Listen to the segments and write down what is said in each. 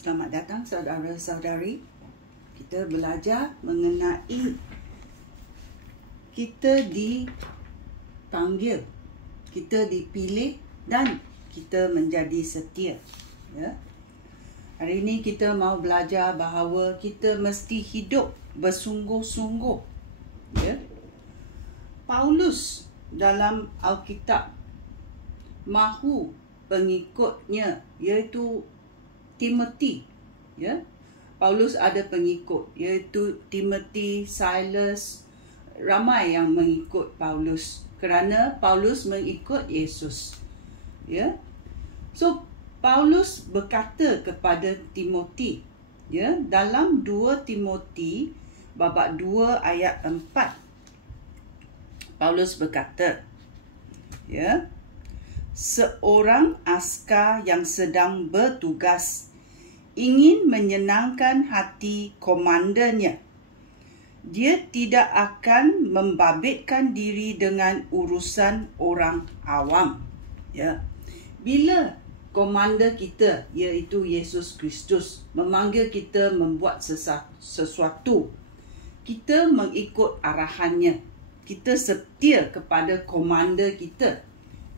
Selamat datang saudara-saudari. Kita belajar mengenai kita dipanggil, kita dipilih dan kita menjadi setia. Ya. Hari ini kita mau belajar bahawa kita mesti hidup bersungguh-sungguh. Ya. Paulus dalam Alkitab mahu pengikutnya, iaitu Timothy. Ya. Paulus ada pengikut, iaitu Timothy, Silas, ramai yang mengikut Paulus kerana Paulus mengikut Yesus. Ya. So Paulus berkata kepada Timothy, ya, dalam 2 Timothy babak 2 ayat 4. Paulus berkata, ya, seorang askar yang sedang bertugas ingin menyenangkan hati komandannya. Dia tidak akan membabitkan diri dengan urusan orang awam. Ya. Bila komander kita, iaitu Yesus Kristus, memanggil kita membuat sesuatu, kita mengikut arahannya. Kita setia kepada komander kita.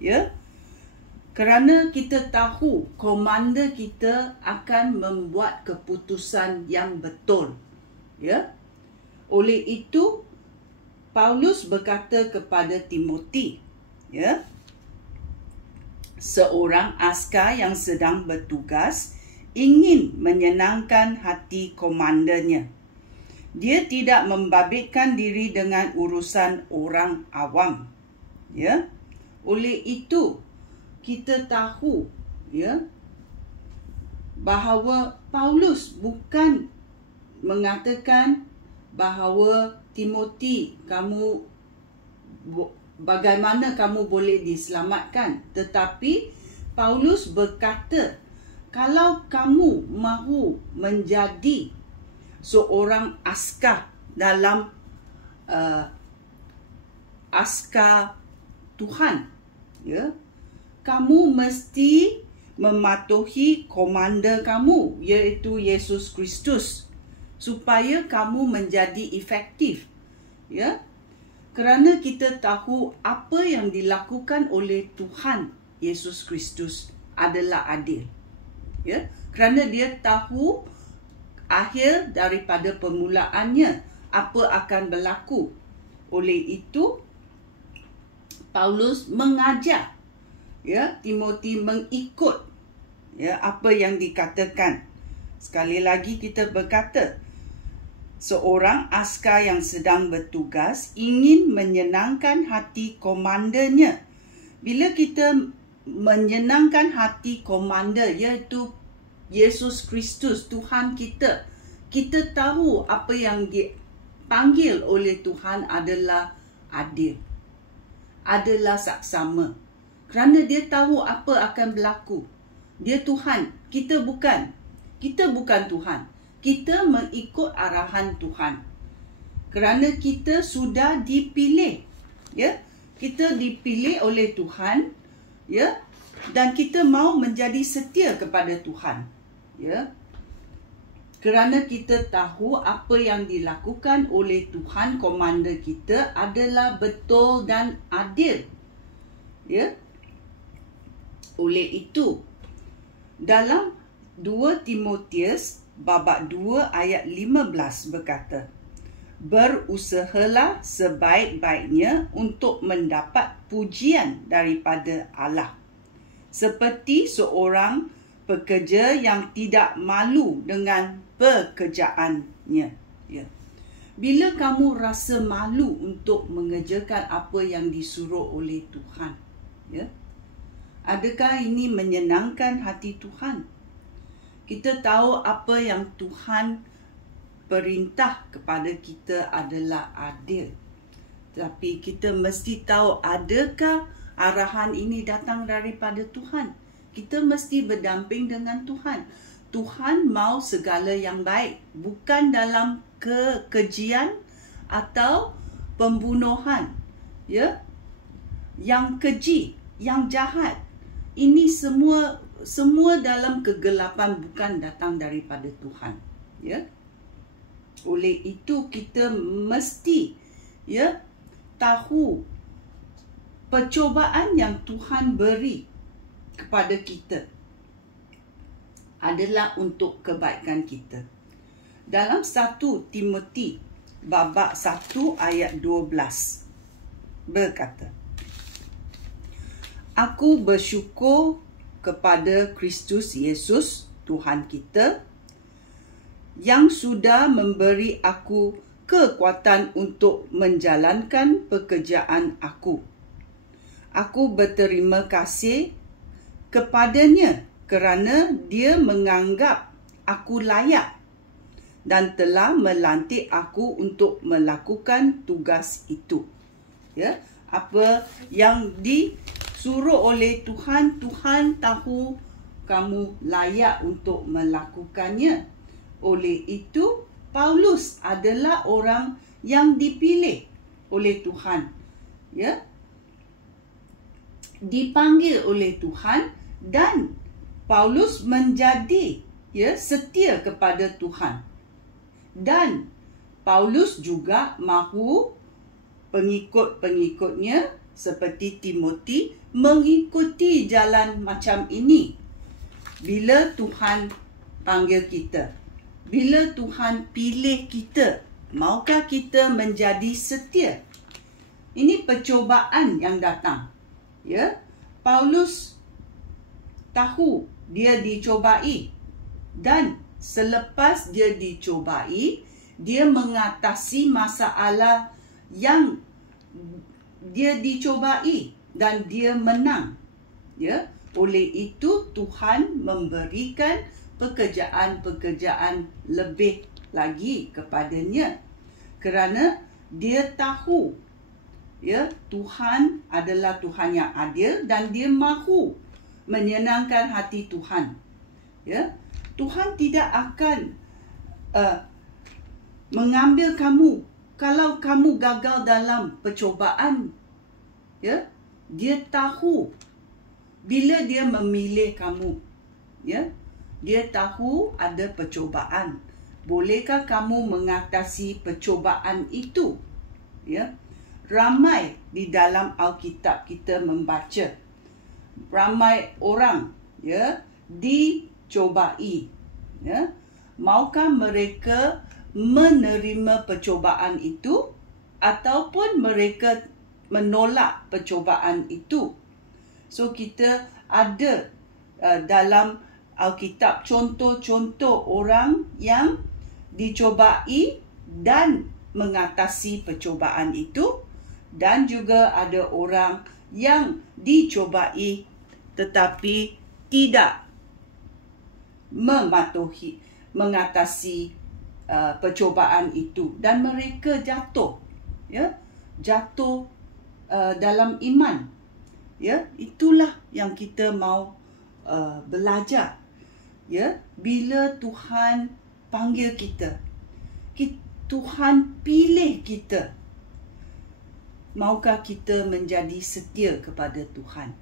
Ya. Kerana kita tahu komander kita akan membuat keputusan yang betul. Ya. Oleh itu, Paulus berkata kepada Timothy, ya, seorang askar yang sedang bertugas ingin menyenangkan hati komandannya. Dia tidak membabitkan diri dengan urusan orang awam. Ya. Oleh itu, kita tahu, ya, bahawa Paulus bukan mengatakan bahawa Timothy, bagaimana kamu boleh diselamatkan, tetapi Paulus berkata, kalau kamu mahu menjadi seorang askar dalam askar Tuhan, ya, kamu mesti mematuhi komander kamu, iaitu Yesus Kristus, supaya kamu menjadi efektif. Ya. Kerana kita tahu apa yang dilakukan oleh Tuhan Yesus Kristus adalah adil. Ya. Kerana dia tahu akhir daripada permulaannya apa akan berlaku. Oleh itu, Paulus mengajar, ya, Timothy mengikut, ya, apa yang dikatakan. Sekali lagi kita berkata, seorang askar yang sedang bertugas ingin menyenangkan hati komandannya. Bila kita menyenangkan hati komander, iaitu Yesus Kristus, Tuhan kita, kita tahu apa yang dipanggil oleh Tuhan adalah adil, adalah saksama. Kerana dia tahu apa akan berlaku. Dia Tuhan, kita bukan. Kita bukan Tuhan. Kita mengikut arahan Tuhan. Kerana kita sudah dipilih. Ya, kita dipilih oleh Tuhan, ya, dan kita mau menjadi setia kepada Tuhan. Ya. Kerana kita tahu apa yang dilakukan oleh Tuhan komander kita adalah betul dan adil. Ya. Oleh itu, dalam 2 Timotius babak 2 ayat 15 berkata, berusahalah sebaik-baiknya untuk mendapat pujian daripada Allah, seperti seorang pekerja yang tidak malu dengan pekerjaannya. Ya. Bila kamu rasa malu untuk mengerjakan apa yang disuruh oleh Tuhan, ya, adakah ini menyenangkan hati Tuhan? Kita tahu apa yang Tuhan perintah kepada kita adalah adil. Tapi kita mesti tahu, adakah arahan ini datang daripada Tuhan? Kita mesti berdamping dengan Tuhan. Tuhan mau segala yang baik, bukan dalam kekejian atau pembunuhan, ya, yang keji, yang jahat. Ini semua semua dalam kegelapan bukan datang daripada Tuhan. Ya. Oleh itu kita mesti tahu percobaan yang Tuhan beri kepada kita adalah untuk kebaikan kita. Dalam 1 Timothy babak 1 ayat 12 berkata, "Aku bersyukur kepada Kristus Yesus Tuhan kita yang sudah memberi aku kekuatan untuk menjalankan pekerjaan aku. Aku berterima kasih kepadanya kerana dia menganggap aku layak dan telah melantik aku untuk melakukan tugas itu." Ya, apa yang disuruh oleh Tuhan, Tuhan tahu kamu layak untuk melakukannya. Oleh itu, Paulus adalah orang yang dipilih oleh Tuhan. Ya, dipanggil oleh Tuhan, dan Paulus menjadi setia kepada Tuhan. Dan Paulus juga mahu pengikut-pengikutnya seperti Timothy mengikuti jalan macam ini. Bila Tuhan panggil kita, bila Tuhan pilih kita, maukah kita menjadi setia? Ini percobaan yang datang. Ya, Paulus tahu dia dicobai, dan selepas dia dicobai, dia mengatasi masalah yang dia dicobai dan dia menang. Ya, oleh itu Tuhan memberikan pekerjaan-pekerjaan lebih lagi kepadanya, kerana dia tahu Tuhan adalah Tuhan yang adil dan dia mahu menyenangkan hati Tuhan. Ya, Tuhan tidak akan mengambil kamu kalau kamu gagal dalam percobaan. Ya, dia tahu bila dia memilih kamu. Ya, dia tahu ada percobaan. Bolehkah kamu mengatasi percobaan itu? Ya, ramai di dalam Alkitab kita membaca, ramai orang dicobai. Ya, maukah mereka menerima percobaan itu ataupun mereka menolak percobaan itu? So kita ada dalam Alkitab contoh-contoh orang yang dicobai dan mengatasi percobaan itu, dan juga ada orang yang dicobai tetapi tidak mengatasi percobaan itu, dan mereka jatuh dalam iman. Ya, itulah yang kita mau belajar. Ya, bila Tuhan panggil kita, Tuhan pilih kita, maukah kita menjadi setia kepada Tuhan?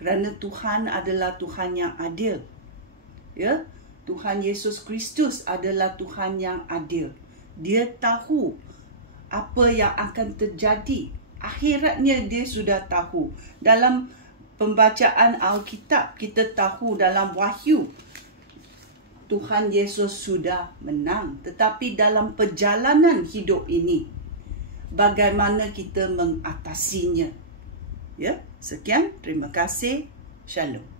Kerana Tuhan adalah Tuhan yang adil. Ya, Tuhan Yesus Kristus adalah Tuhan yang adil. Dia tahu apa yang akan terjadi. Akhiratnya dia sudah tahu. Dalam pembacaan Alkitab kita tahu dalam Wahyu, Tuhan Yesus sudah menang. Tetapi dalam perjalanan hidup ini, bagaimana kita mengatasinya? Ya, sekian. Terima kasih. Shalom.